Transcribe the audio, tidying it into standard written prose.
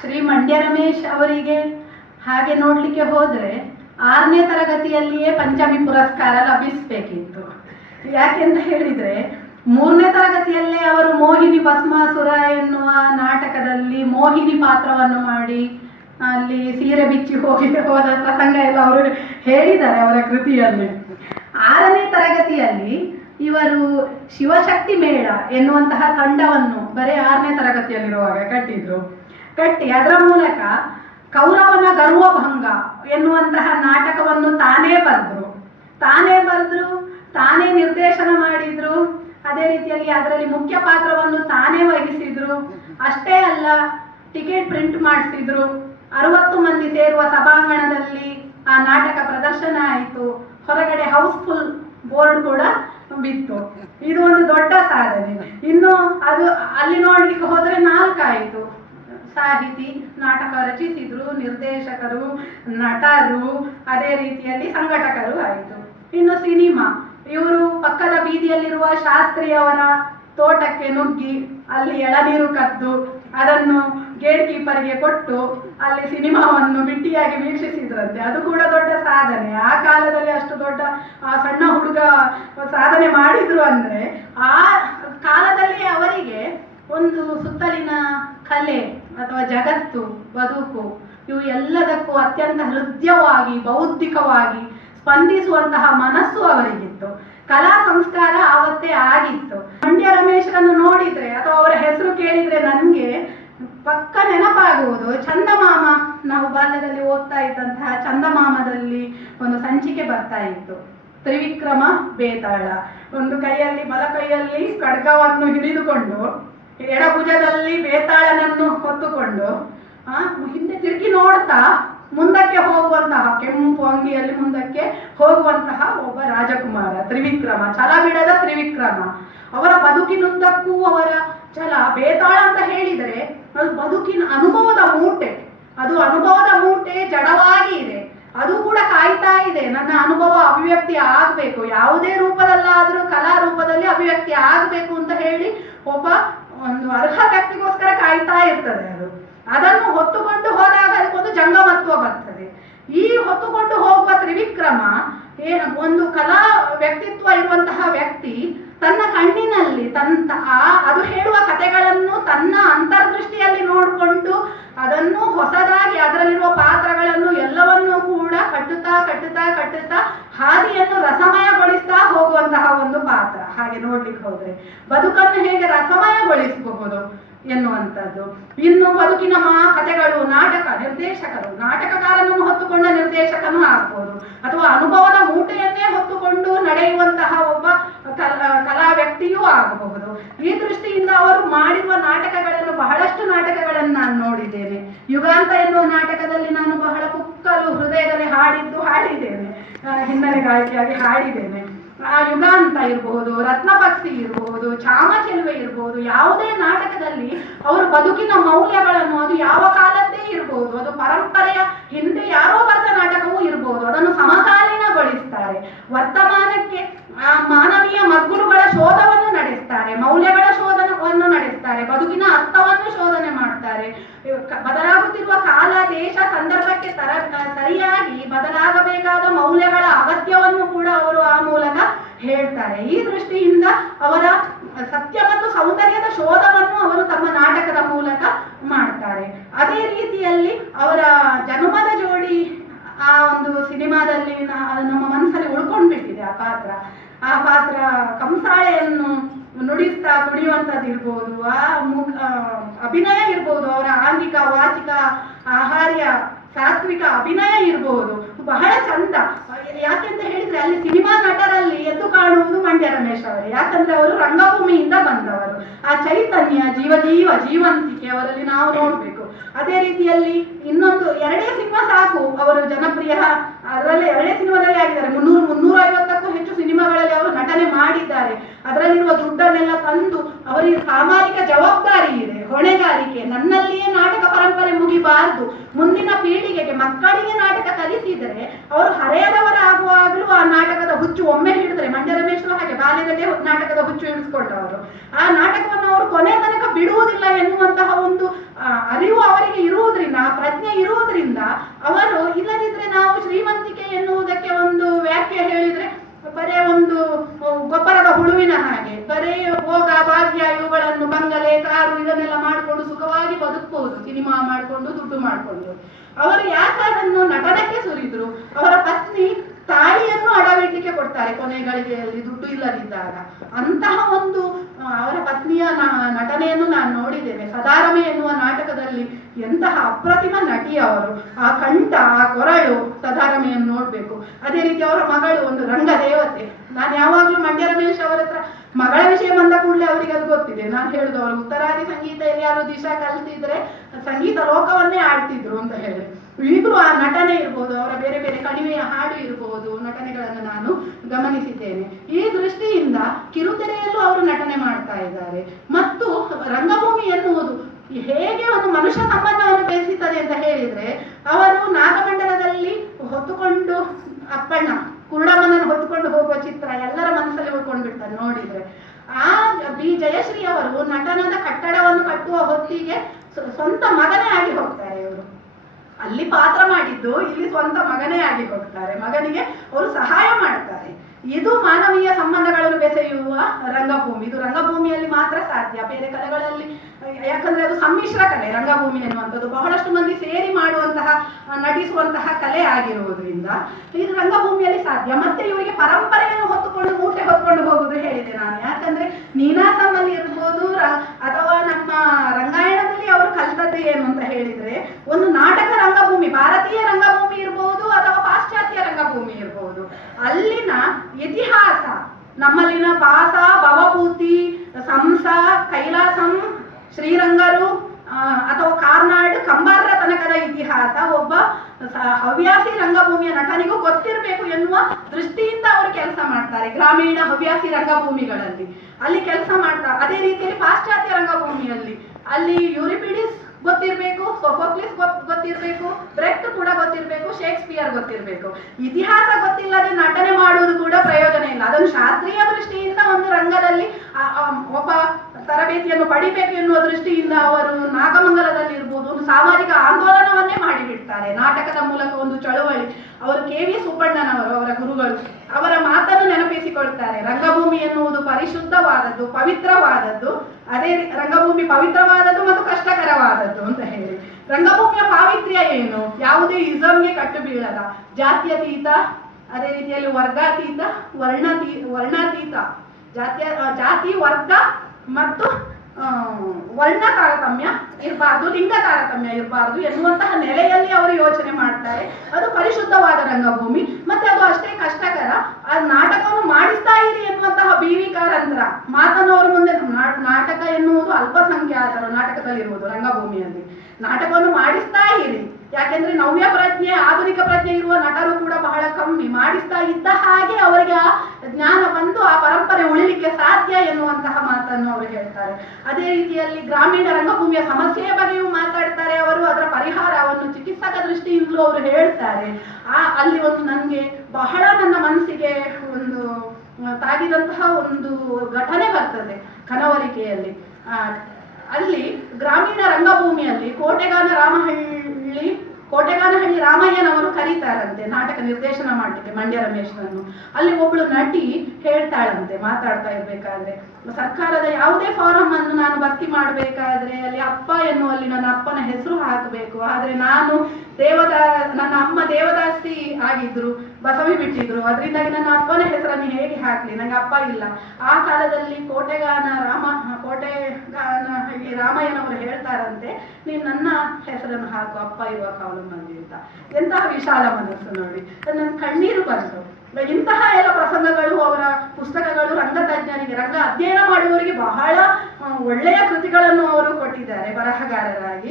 ಶ್ರೀ ಮಂಡ್ಯ ರಮೇಶ್ ಅವರಿಗೆ ಹಾಗೆ ನೋಡಲಿಕ್ಕೆ ಹೋದರೆ 6ನೇ ತರಗತಿಯಲ್ಲಿಯೇ ಪಂಚಮಿ ಪುರಸ್ಕಾರ ಲಭಿಸಬೇಕಿತ್ತು. ಯಾಕೆಂತ ಹೇಳಿದರೆ 3ನೇ ತರಗತಿಯಲ್ಲೇ ಅವರು ಮೋಹಿನಿ ಭಸ್ಮಾಸುರ ಎನ್ನುವ ನಾಟಕದಲ್ಲಿ ಮೋಹಿನಿ ಪಾತ್ರವನ್ನು ಮಾಡಿ ಅಲ್ಲಿ ಸೀರೆ ಬಿಚ್ಚಿ ಹೋದ ಪ್ರಸಂಗ ಎಲ್ಲ ಅವರು ಹೇಳಿದ್ದಾರೆ ಅವರ ಕೃತಿಯಲ್ಲಿ. 6ನೇ ತರಗತಿಯಲ್ಲಿ ಇವರು ಶಿವಶಕ್ತಿ ಮೇಳ ಎನ್ನುವಂತಹ ತಂಡವನ್ನು ಬರೀ 6ನೇ ತರಗತಿಯಲ್ಲಿರುವಾಗ ಕಟ್ಟಿ ಅದರ ಮೂಲಕ ಕೌರವನ ಗರ್ವಭಂಗ ಎನ್ನುವಂತಹ ನಾಟಕವನ್ನು ತಾನೇ ಬರೆದ್ರು, ತಾನೇ ನಿರ್ದೇಶನ ಮಾಡಿದ್ರು. ಅದೇ ರೀತಿಯಲ್ಲಿ ಅದರಲ್ಲಿ ಮುಖ್ಯ ಪಾತ್ರವನ್ನು ತಾನೇ ವಹಿಸಿದ್ರು. ಅಷ್ಟೇ ಅಲ್ಲ, ಟಿಕೆಟ್ ಪ್ರಿಂಟ್ ಮಾಡಿಸಿದ್ರು. 60 ಮಂದಿ ಸೇರುವ ಸಭಾಂಗಣದಲ್ಲಿ ಆ ನಾಟಕ ಪ್ರದರ್ಶನ ಆಯಿತು. ಹೊರಗಡೆ ಹೌಸ್ಫುಲ್ ಬೋರ್ಡ್ ಕೂಡ ಬಿತ್ತು. ಇದು ಒಂದು ದೊಡ್ಡ ಸಾಧನೆ. ಇನ್ನು ಅದು ಅಲ್ಲಿ ನೋಡ್ಲಿಕ್ಕೆ ಹೋದ್ರೆ 4 ಆಯಿತು. ಸಾಹಿತಿ, ನಾಟಕ ರಚಿಸಿದ್ರು, ನಿರ್ದೇಶಕರು, ನಟರು, ಅದೇ ರೀತಿಯಲ್ಲಿ ಸಂಘಟಕರು ಆಯಿತು. ಇನ್ನು ಸಿನಿಮಾ, ಇವರು ಪಕ್ಕದ ಬೀದಿಯಲ್ಲಿರುವ ಶಾಸ್ತ್ರಿಯವರ ತೋಟಕ್ಕೆ ನುಗ್ಗಿ ಅಲ್ಲಿ ಎಳನೀರು ಕದ್ದು ಅದನ್ನು ಗೇಟ್ ಕೀಪರ್ಗೆ ಕೊಟ್ಟು ಅಲ್ಲಿ ಸಿನಿಮಾವನ್ನು ಬಿಟ್ಟಿಯಾಗಿ ವೀಕ್ಷಿಸಿದ್ರಂತೆ. ಅದು ಕೂಡ ದೊಡ್ಡ ಸಾಧನೆ. ಆ ಕಾಲದಲ್ಲಿ ಅಷ್ಟು ದೊಡ್ಡ ಸಣ್ಣ ಹುಡುಗ ಸಾಧನೆ ಮಾಡಿದ್ರು ಅಂದರೆ ಆ ಕಾಲದಲ್ಲಿ ಅವರಿಗೆ ಒಂದು ಸುತ್ತಲಿನ ಕಲೆ ಅಥವಾ ಜಗತ್ತು, ಬದುಕು ಇವು ಎಲ್ಲದಕ್ಕೂ ಅತ್ಯಂತ ಹೃದಯವಾಗಿ ಬೌದ್ಧಿಕವಾಗಿ ಸ್ಪಂದಿಸುವಂತಹ ಮನಸ್ಸು ಅವರಿಗಿತ್ತು. ಕಲಾ ಸಂಸ್ಕಾರ ಆವತ್ತೇ ಆಗಿತ್ತು. ಮಂಡ್ಯ ರಮೇಶರನ್ನು ನೋಡಿದ್ರೆ ಅಥವಾ ಅವರ ಹೆಸರು ಕೇಳಿದ್ರೆ ನನಗೆ ಪಕ್ಕ ನೆನಪಾಗುವುದು ಚಂದಮಾಮ. ನಾವು ಬಾಲ್ಯದಲ್ಲಿ ಓದ್ತಾ ಇದ್ದಂತಹ ಚಂದಮಾಮದಲ್ಲಿ ಒಂದು ಸಂಚಿಕೆ ಬರ್ತಾ ಇತ್ತು, ತ್ರಿವಿಕ್ರಮ ಬೇತಾಳ. ಒಂದು ಕೈಯಲ್ಲಿ ಬಲ ಕೈಯಲ್ಲಿ ಖಡ್ಗವನ್ನು ಹಿಡಿದುಕೊಂಡು ಎಡಭುಜದಲ್ಲಿ ಬೇತಾಳನನ್ನು ಹೊತ್ತುಕೊಂಡು ಹಿಂದೆ ತಿರುಗಿ ನೋಡ್ತಾ ಮುಂದಕ್ಕೆ ಹೋಗುವಂತಹ, ಕೆಂಪು ಅಂಗಿಯಲ್ಲಿ ಮುಂದಕ್ಕೆ ಹೋಗುವಂತಹ ಒಬ್ಬ ರಾಜಕುಮಾರ ತ್ರಿವಿಕ್ರಮ, ಛಲ ಬಿಡದ ತ್ರಿವಿಕ್ರಮ. ಅವರ ಬದುಕಿನುದ್ದಕ್ಕೂ ಅವರ ಛಲ. ಬೇತಾಳ ಅಂತ ಹೇಳಿದರೆ ಅದು ಬದುಕಿನ ಅನುಭವದ ಮೂಟೆ. ಅದು ಅನುಭವದ ಮೂಟೆ ಜಡವಾಗಿ ಇದೆ. ಅದು ಕೂಡ ಕಾಯ್ತಾ ಇದೆ, ನನ್ನ ಅನುಭವ ಅಭಿವ್ಯಕ್ತಿ ಆಗಬೇಕು, ಯಾವುದೇ ರೂಪದಲ್ಲಾದರೂ ಕಲಾ ರೂಪದಲ್ಲಿ ಅಭಿವ್ಯಕ್ತಿ ಆಗಬೇಕು ಅಂತ ಹೇಳಿ ಒಂದು ಅರ್ಹ ವ್ಯಕ್ತಿಗೋಸ್ಕರ ಕಾಯ್ತಾ ಇರ್ತದೆ. ಅದನ್ನು ಹೊತ್ತುಕೊಂಡು ಹೋದಾಗ ಅದಕ್ಕೊಂದು ಜಂಗಮತ್ವ ಬರ್ತದೆ. ಈ ಹೊತ್ತುಕೊಂಡು ಹೋಗುವ ತ್ರಿವಿಕ್ರಮ ಒಂದು ಕಲಾ ವ್ಯಕ್ತಿತ್ವ ಇರುವಂತಹ ವ್ಯಕ್ತಿ ತನ್ನ ಕಣ್ಣಿನಲ್ಲಿ ಅದು ಹೇಳುವ ಕಥೆಗಳನ್ನು ತನ್ನ ಅಂತರ್ದೃಷ್ಟಿಯಲ್ಲಿ ನೋಡಿಕೊಂಡು ಅದನ್ನು ಹೊಸದಾಗಿ ಅದರಲ್ಲಿರುವ ಪಾತ್ರಗಳನ್ನು ಎಲ್ಲವನ್ನೂ ಕೂಡ ಕಟ್ಟುತ್ತಾ ಹಾದಿಯನ್ನು ರಸಮಯಗೊಳಿಸ್ತಾ ಹೋಗುವಂತಹ ಒಂದು ಪಾತ್ರ. ಹಾಗೆ ನೋಡ್ಲಿಕ್ಕೆ ಹೋದ್ರೆ ಬದುಕನ್ನು ಹೇಗೆ ರಸಮಯಗೊಳಿಸಬಹುದು ಎನ್ನುವಂಥದ್ದು. ಇನ್ನು ಬದುಕಿನ ಕಥೆಗಳು, ನಿರ್ದೇಶಕರು, ನಾಟಕಕಾರನನ್ನು ಹೊತ್ತುಕೊಂಡ ನಿರ್ದೇಶಕನೂ ಆಗ್ಬೋದು, ಅಥವಾ ಅನುಭವದ ಮೂಟೆಯನ್ನೇ ಹೊತ್ತುಕೊಂಡು ನಡೆಯುವಂತಹ ಒಬ್ಬ ಕಲಾ ವ್ಯಕ್ತಿಯೂ ಆಗಬಹುದು. ಈ ದೃಷ್ಟಿಯಿಂದ ಅವರು ಮಾಡಿರುವ ನಾಟಕಗಳನ್ನು, ಬಹಳಷ್ಟು ನಾಟಕಗಳನ್ನು ನಾನು ನೋಡಿದ್ದೇನೆ. ಯುಗಾಂತ ಎನ್ನುವ ನಾಟಕದಲ್ಲಿ ನಾನು ಬಹಳ ಪುಕ್ಕಲು ಹೃದಯದಲ್ಲಿ ಹಾಡಿದ್ದೇನೆ, ಹಿನ್ನೆಲೆ ಗಾಯಕಿಯಾಗಿ ಹಾಡಿದ್ದೇನೆ. ಆ ಯುಗಾಂತ ಇರಬಹುದು, ರತ್ನಪಕ್ಷಿ ಇರಬಹುದು, ಚಾಮಚೆಲುವೆ ಇರಬಹುದು, ಯಾವುದೇ ನಾಟಕದಲ್ಲಿ ಅವರು ಬದುಕಿನ ಮೌಲ್ಯಗಳನ್ನು, ಅದು ಯಾವ ಕಾಲದ್ದೇ ಇರಬಹುದು, ಅದು ಪರಂಪರೆಯ ಹಿಂದೆ ಯಾರೋ ಬರೆದ ನಾಟಕವೂ ಇರಬಹುದು, ಅದನ್ನು ಸಮಕಾಲೀನಗೊಳಿಸ್ತಾರೆ. ವರ್ತಮಾನಕ್ಕೆ ಆ ಮಾನವೀಯ ಮಗ್ಗುಲುಗಳ ಶೋಧವನ್ನು ನಡೆಸ್ತಾರೆ, ಮೌಲ್ಯಗಳ ಶೋಧನವನ್ನು ನಡೆಸ್ತಾರೆ, ಬದುಕಿನ ಅರ್ಥವನ್ನು ಶೋಧನೆ ಮಾಡ್ತಾರೆ. ಬದಲಾಗುತ್ತಿರುವ ಕಾಲ, ದೇಶ, ಸಂದರ್ಭಕ್ಕೆ ಸರಿಯಾಗಿ ಬದಲಾಗಬೇಕಾದ ಮೌಲ್ಯಗಳ ಅಗತ್ಯವನ್ನು ಕೂಡ ಅವರು ಆ ಮೂಲಕ ಹೇಳ್ತಾರೆ. ಈ ದೃಷ್ಟಿಯಿಂದ ಅವರ ಸತ್ಯ ಮತ್ತು ಸೌಂದರ್ಯದ ಶೋಧವನ್ನು ಅವರು ತಮ್ಮ ನಾಟಕದ ಮೂಲಕ ಮಾಡ್ತಾರೆ. ಅದೇ ರೀತಿಯಲ್ಲಿ ಅವರ ಜನುಮದ ಜೋಡಿ ಆ ಒಂದು ಸಿನಿಮಾದಲ್ಲಿ ನಮ್ಮ ಮನಸ್ಸಲ್ಲಿ ಉಳ್ಕೊಂಡ್ಬಿಟ್ಟಿದೆ ಆ ಪಾತ್ರ ಕಂಸಾಳೆಯನ್ನು ನುಡಿಸ್ತಾ ಕುಣಿಯುವಂಥದ್ದು ಇರ್ಬೋದು, ಅಭಿನಯ ಇರ್ಬೋದು, ಅವರ ಆಂಗಿಕ, ವಾಚಿಕ, ಆಹಾರ್ಯ, ಸಾತ್ವಿಕ ಅಭಿನಯ ಇರಬಹುದು, ಬಹಳ ಚಂದ. ಯಾಕೆಂತ ಹೇಳಿದ್ರೆ ಅಲ್ಲಿ ಸಿನಿಮಾ ನಟರಲ್ಲಿ ಎದ್ದು ಕಾಣುವುದು ಮಂಡ್ಯ ರಮೇಶ್ ಅವರೇ. ಯಾಕಂದ್ರೆ ಅವರು ರಂಗಭೂಮಿಯಿಂದ ಬಂದವರು. ಆ ಚೈತನ್ಯ, ಜೀವಂತಿಕೆ ಅವರಲ್ಲಿ ನಾವು ನೋಡ್ಬೇಕು. ಅದೇ ರೀತಿಯಲ್ಲಿ ಇನ್ನೊಂದು 2 ಸಿನಿಮಾ ಸಾಕು ಅವರು ಜನಪ್ರಿಯ. ಅದರಲ್ಲಿ 2 ಸಿನಿಮಾದಲ್ಲಿ ಆಗಿದ್ದಾರೆ. 350ಕ್ಕೂ ಹೆಚ್ಚು ಸಿನಿಮಾಗಳಲ್ಲಿ ಅವರು ನಟನೆ ಮಾಡಿದ್ದಾರೆ. ಅದರಲ್ಲಿರುವ ದುಡ್ಡನ್ನೆಲ್ಲ ತಂದು ಅವರಿಗೆ ಸಾಮಾಜಿಕ ಜವಾಬ್ದಾರಿ ಇದೆ, ಹೊಣೆಗಾರಿಕೆ. ನನ್ನಲ್ಲಿಯೇ ನಾಟಕ ಪರಂಪರೆ ಮುಗಿಬಾರದು, ಮುಂದಿನ ಪೀಳಿಗೆಗೆ ಮಕ್ಕಳಿಗೆ ನಾಟಕ ಕಲಿಸಿದರೆ ಅವರು ಹರೆಯದವರಾಗುವಾಗಲೂ ಆ ನಾಟಕದ ಹುಚ್ಚು ಒಮ್ಮೆ ಹಿಡಿದ್ರೆ, ಮಂಡ್ಯ ರಮೇಶ್ರು ಹಾಗೆ ಬಾಲ್ಯದಲ್ಲೇ ನಾಟಕದ ಹುಚ್ಚು ಹಿಡಿಸ್ಕೊಂಡವರು. ಆ ನಾಟಕವನ್ನು ಅವರು ಕೊನೆ ತನಕ ಬಿಡುವುದಿಲ್ಲ ಎನ್ನುವಂತಹ ಒಂದು ಅರಿವು ಅವರಿಗೆ ಇರುವುದೇ ಪ್ರಜ್ಞೆ ಇರುವುದರಿಂದ ಅವರು, ಇಲ್ಲದಿದ್ರೆ ನಾವು ಶ್ರೀಮಂತಿಕೆ ಎನ್ನುವುದಕ್ಕೆ ಒಂದು ವ್ಯಾಖ್ಯೆ ಹೇಳಿದ್ರೆ ಬರೇ ಒಂದು ಗೊಬ್ಬರದ ಹುಳುವಿನ ಹಾಗೆ, ಬರೇ ಭೋಗ ಭಾಗ್ಯ ಇವುಗಳನ್ನು, ಬಂಗಲೆ ಕಾರು ಇದನ್ನೆಲ್ಲ ಮಾಡಿಕೊಂಡು ಸುಖವಾಗಿ ಬದುಕಬಹುದು, ಸಿನಿಮಾ ಮಾಡಿಕೊಂಡು ದುಡ್ಡು ಮಾಡಿಕೊಂಡು. ಅವರು ಯಾಕೆ ಅದನ್ನು ನಟನಕ್ಕೆ ಸುರಿದ್ರು? ಅವರ ಪತ್ನಿ ತಾಳಿಯನ್ನು ಅಡವಿಡ್ಲಿಕ್ಕೆ ಕೊಡ್ತಾರೆ ಕೊನೆಗಳಿಗೆಯಲ್ಲಿ ದುಡ್ಡು ಇಲ್ಲದಿದ್ದಾಗ. ಅಂತಹ ಒಂದು ಅವರ ಪತ್ನಿಯ ನಟನೆಯನ್ನು ನಾನು ನೋಡಿದ್ದೇನೆ. ಸದಾರಮೆ ಎನ್ನುವ ನಾಟಕದಲ್ಲಿ ಎಂತಹ ಅಪ್ರತಿಮ ನಟಿ ಅವರು. ಆ ಕಂಠ, ಆ ಕೊರಳು, ಸದಾರಮೆಯನ್ನು ನೋಡ್ಬೇಕು. ಅದೇ ರೀತಿ ಅವರ ಮಗಳು ಒಂದು ರಂಗ ದೇವತೆ. ನಾನು ಯಾವಾಗ್ಲೂ ಮಂಡ್ಯ ರಮೇಶ್ ಅವರ ಹತ್ರ ಮಗಳ ವಿಷಯ ಬಂದ ಕೂಡಲೇ ಅವರಿಗೆ ಅದು ಗೊತ್ತಿದೆ. ನಾನು ಹೇಳುದು, ಅವರು ಉತ್ತರಾದಿ ಸಂಗೀತ ಯಾರು ದಿಶಾ ಕಲ್ತಿದ್ರೆ ಸಂಗೀತ ಲೋಕವನ್ನೇ ಆಡ್ತಿದ್ರು ಅಂತ ಹೇಳಿ. ಈಗಲೂ ಆ ನಟನೆ ಇರ್ಬೋದು, ಅವರ ಬೇರೆ ಬೇರೆ ಕಣಿವೆಯ ಹಾಡು ಇರ್ಬೋದು, ನಟನೆಗಳನ್ನು ನಾನು ಗಮನಿಸಿದ್ದೇನೆ. ಈ ದೃಷ್ಟಿಯಿಂದ ಕಿರುತೆರೆಯಲ್ಲೂ ಅವರು ನಟನೆ ಮಾಡ್ತಾ ಇದ್ದಾರೆ. ಮತ್ತು ರಂಗಭೂಮಿ ಎನ್ನುವುದು ಹೇಗೆ ಒಂದು ಮನುಷ್ಯ ಸಂಬಂಧವನ್ನು ಬೆಳೆಸುತ್ತದೆ ಅಂತ ಹೇಳಿದ್ರೆ, ಅವರು ನಾಗಮಂಡಲದಲ್ಲಿ ಹೊತ್ತುಕೊಂಡು ಅಪ್ಪಣ್ಣ ಕುರುಡಮ್ಮನನ್ನು ಹೊತ್ತುಕೊಂಡು ಹೋಗುವ ಚಿತ್ರ ಎಲ್ಲರ ಮನಸ್ಸಲ್ಲಿ ಉಳ್ಕೊಂಡು ಬಿಡ್ತಾರೆ ನೋಡಿದ್ರೆ. ಆ ಬಿ ಜಯಶ್ರೀ ಅವರು ನಟನದ ಕಟ್ಟಡವನ್ನು ಕಟ್ಟುವ ಹೊತ್ತಿಗೆ ಸ್ವಂತ ಮಗನೇ ಆಗಿ ಹೋಗ್ತಾರೆ. ಇವರು ಅಲ್ಲಿ ಪಾತ್ರ ಮಾಡಿದ್ದು ಇಲ್ಲಿ ಸ್ವಂತ ಮಗನೇ ಆಗಿ ಹೋಗ್ತಾರೆ. ಮಗನಿಗೆ ಅವರು ಸಹಾಯ ಮಾಡ್ತಾರೆ. ಇದು ಮಾನವೀಯ ಸಂಬಂಧಗಳನ್ನು ಬೆಸೆಯುವ ರಂಗಭೂಮಿ. ಇದು ರಂಗಭೂಮಿಯಲ್ಲಿ ಮಾತ್ರ ಸಾಧ್ಯ, ಬೇರೆ ಕಲೆಗಳಲ್ಲಿ. ಯಾಕಂದ್ರೆ ಅದು ಸಮ್ಮಿಶ್ರ ಕಲೆ ರಂಗಭೂಮಿ ಎನ್ನುವಂಥದ್ದು. ಬಹಳಷ್ಟು ಮಂದಿ ಸೇರಿ ಮಾಡುವಂತಹ, ನಟಿಸುವಂತಹ ಕಲೆ ಆಗಿರುವುದರಿಂದ ಇದು ರಂಗಭೂಮಿಯಲ್ಲಿ ಸಾಧ್ಯ. ಮತ್ತೆ ಇವರಿಗೆ ಪರಂಪರೆಯನ್ನು ಹೊತ್ತುಕೊಂಡು ಮೂಟೆ ಹೊತ್ಕೊಂಡು ಹೋಗುದು ಹೇಳಿದೆ ನಾನು. ಯಾಕಂದ್ರೆ ನೀನಾಸಂನಲ್ಲಿ ಇರ್ಬೋದು ಅಥವಾ ನಮ್ಮ ರಂಗಾಯಣದಲ್ಲಿ ಅವರು ಕಲ್ತದ್ದು ಏನು ಅಂತ ಹೇಳಿದ್ರೆ, ಒಂದು ನಾಟಕ ರಂಗಭೂಮಿ, ಭಾರತೀಯ ರಂಗಭೂಮಿ ಇರ್ಬೋದು ಅಥವಾ ಪಾಶ್ಚಾತ್ಯ ರಂಗಭೂಮಿ ಇರ್ಬೋದು, ಅಲ್ಲಿನ ಇತಿಹಾಸ, ನಮ್ಮಲ್ಲಿನ ಪಾಸ, ಭವಭೂತಿ, ಸಂಸ, ಕೈಲಾಸಂ, ಶ್ರೀರಂಗರು ಅಥವಾ ಕಾರ್ನಾಡ್, ಕಂಬಾರರ ತನಕದ ಇತಿಹಾಸ ಒಬ್ಬ ಹವ್ಯಾಸಿ ರಂಗಭೂಮಿಯ ನಟನಿಗೂ ಗೊತ್ತಿರಬೇಕು ಎನ್ನುವ ದೃಷ್ಟಿಯಿಂದ ಅವರು ಕೆಲಸ ಮಾಡ್ತಾರೆ. ಗ್ರಾಮೀಣ ಹವ್ಯಾಸಿ ರಂಗಭೂಮಿಗಳಲ್ಲಿ ಅಲ್ಲಿ ಕೆಲಸ ಮಾಡ್ತಾರೆ. ಅದೇ ರೀತಿಯಲ್ಲಿ ಪಾಶ್ಚಾತ್ಯ ರಂಗಭೂಮಿಯಲ್ಲಿ ಅಲ್ಲಿ ಯೂರಿಪಿಡಿಸ್ ಗೊತ್ತಿರಬೇಕು, ಸೋಫೋಕ್ಲಿಸ್ ಗೊತ್ತಿರಬೇಕು, ಬ್ರೆಕ್ಟ್ ಕೂಡ ಗೊತ್ತಿರಬೇಕು, ಶೇಕ್ಸ್ಪಿಯರ್ ಗೊತ್ತಿರಬೇಕು. ಇತಿಹಾಸ ಗೊತ್ತಿಲ್ಲದೆ ನಟನೆ ಮಾಡುವುದು ಕೂಡ ಪ್ರಯೋಜನ ಇಲ್ಲ. ಅದನ್ನು ಶಾಸ್ತ್ರೀಯ ದೃಷ್ಟಿಯಿಂದ ಒಂದು ರಂಗದಲ್ಲಿ ಒಬ್ಬ ತರಬೇತಿಯನ್ನು ಪಡಿಬೇಕು ಎನ್ನುವ ದೃಷ್ಟಿಯಿಂದ ಅವರು ನಾಗಮಂಗಲದಲ್ಲಿ ಇರ್ಬೋದು ಒಂದು ಸಾಮಾಜಿಕ ಆಂದೋಲನವನ್ನೇ ಮಾಡಿಬಿಡ್ತಾರೆ. ನಾಟಕದ ಮೂಲಕ ಒಂದು ಚಳುವಳಿ. ಅವರು KV ಸುಬ್ಬಣ್ಣನವರು, ಅವರ ಗುರುಗಳು, ಅವರ ಮಾತನ್ನು ನೆನಪಿಸಿಕೊಳ್ತಾರೆ. ರಂಗಭೂಮಿ ಎನ್ನುವುದು ಪರಿಶುದ್ಧವಾದದ್ದು, ಪವಿತ್ರವಾದದ್ದು. ಅದೇ ರಂಗಭೂಮಿ ಪವಿತ್ರವಾದದ್ದು ಮತ್ತು ಕಷ್ಟಕರವಾದದ್ದು ಅಂತ ಹೇಳಿ. ರಂಗಭೂಮಿಯ ಪಾವಿತ್ರ್ಯ ಏನು? ಯಾವುದೇ ಇಸಮ್ಗೆ ಕಟ್ಟು ಬೀಳದ, ಜಾತ್ಯತೀತ, ಅದೇ ರೀತಿಯಲ್ಲಿ ವರ್ಗಾತೀತ, ವರ್ಣಾತೀತ, ಜಾತಿ, ವರ್ಗ ಮತ್ತು ವರ್ಣ ತಾರತಮ್ಯ ಇರಬಾರ್ದು, ಲಿಂಗ ತಾರತಮ್ಯ ಇರಬಾರ್ದು ಎನ್ನುವಂತಹ ನೆಲೆಯಲ್ಲಿ ಅವರು ಯೋಚನೆ ಮಾಡ್ತಾರೆ. ಅದು ಪರಿಶುದ್ಧವಾದ ರಂಗಭೂಮಿ. ಮತ್ತೆ ಅದು ಅಷ್ಟೇ ಕಷ್ಟಕರ. ಆ ನಾಟಕವನ್ನು ಮಾಡಿಸ್ತಾ ಇರಿ ಎನ್ನುವಂತಹ BV ಕಾರಂತರ ಮಾತನ್ನು ಅವರು ಮುಂದೆ, ನಾಟಕ ಎನ್ನುವುದು ಅಲ್ಪಸಂಖ್ಯಾತರು ನಾಟಕದಲ್ಲಿರುವುದು, ರಂಗಭೂಮಿಯಲ್ಲಿ ನಾಟಕವನ್ನು ಮಾಡಿಸ್ತಾ ಇರಿ. ಯಾಕೆಂದ್ರೆ ನವ್ಯ ಪ್ರಜ್ಞೆ, ಆಧುನಿಕ ಪ್ರಜ್ಞೆ ಇರುವ ನಟರು ಕೂಡ ಬಹಳ ಕಮ್ಮಿ. ಮಾಡಿಸ್ತಾ ಇದ್ದ ಹಾಗೆ ಅವರಿಗೆ ಆ ಜ್ಞಾನ ಬಂದು ಆ ಪರಂಪರೆ ಉಳಿಲಿಕ್ಕೆ ಸಾಧ್ಯ ಎನ್ನುವಂತಹ ಮಾತನ್ನು ಅವರು ಹೇಳ್ತಾರೆ. ಅದೇ ರೀತಿಯಲ್ಲಿ ಗ್ರಾಮೀಣ ರಂಗಭೂಮಿಯ ಸಮಸ್ಯೆಯ ಬಗ್ಗೆಯೂ ಮಾತಾಡ್ತಾರೆ ಅವರು. ಅದರ ಪರಿಹಾರವನ್ನು ಚಿಕಿತ್ಸಕ ದೃಷ್ಟಿಯಿಂದಲೂ ಅವರು ಹೇಳ್ತಾರೆ. ಅಲ್ಲಿ ಒಂದು ನನಗೆ ಬಹಳ ನನ್ನ ಮನಸ್ಸಿಗೆ ಒಂದು ತಾಗಿದಂತಹ ಒಂದು ಘಟನೆ ಬರ್ತದೆ ಕನವರಿಕೆಯಲ್ಲಿ. ಅಲ್ಲಿ ಗ್ರಾಮೀಣ ರಂಗಭೂಮಿಯಲ್ಲಿ ಕೋಟೆಗಾನಹಳ್ಳಿ ರಾಮಯ್ಯನವರು ಕರೀತಾರಂತೆ ನಾಟಕ ನಿರ್ದೇಶನ ಮಾಡಲಿಕ್ಕೆ ಮಂಡ್ಯ ರಮೇಶ್ನನ್ನು. ಅಲ್ಲಿ ಒಬ್ಳು ನಟಿ ಹೇಳ್ತಾಳಂತೆ ಮಾತಾಡ್ತಾ ಇರ್ಬೇಕಾದ್ರೆ, ಸರ್ಕಾರದ ಯಾವುದೇ ಫಾರಂ ಅನ್ನು ನಾನು ಭರ್ತಿ ಮಾಡಬೇಕಾದ್ರೆ ಅಲ್ಲಿ ಅಪ್ಪ ಎನ್ನುವಲ್ಲಿ ನನ್ನ ಅಪ್ಪನ ಹೆಸರು ಹಾಕಬೇಕು. ಆದ್ರೆ ನಾನು ನನ್ನ ಅಮ್ಮ ದೇವದಾಸಿ ಆಗಿದ್ರು, ಬಸವಿ ಬಿಟ್ಟಿದ್ರು, ಅದರಿಂದಾಗಿ ನನ್ನ ಅಪ್ಪನ ಹೆಸರನ್ನು ಹೇಗೆ ಹಾಕ್ಲಿ, ನಂಗೆ ಅಪ್ಪ ಇಲ್ಲ. ಆ ಕಾಲದಲ್ಲಿ ಕೋಟೆಗಾನಹಳ್ಳಿ ರಾಮಯ್ಯನವರು ಹೇಳ್ತಾರಂತೆ, ನೀನು ನನ್ನ ಹೆಸರನ್ನು ಹಾಕು ಅಪ್ಪ ಇರುವ ಕಾಲಂನಲ್ಲಿ ಅಂತ. ಎಂತಹ ವಿಶಾಲ ಮನಸ್ಸು ನೋಡಿ. ನನ್ನ ಕಣ್ಣೀರು ಬಂತು. ಇಂತಹ ಎಲ್ಲ ಪ್ರಸಂಗಗಳು ಅವರ ಪುಸ್ತಕಗಳು ರಂಗತಜ್ಞರಿಗೆ, ರಂಗ ಅಧ್ಯಯನ ಮಾಡುವವರಿಗೆ ಬಹಳ ಒಳ್ಳೆಯ ಕೃತಿಗಳನ್ನು ಅವರು ಕೊಟ್ಟಿದ್ದಾರೆ ಬರಹಗಾರರಾಗಿ.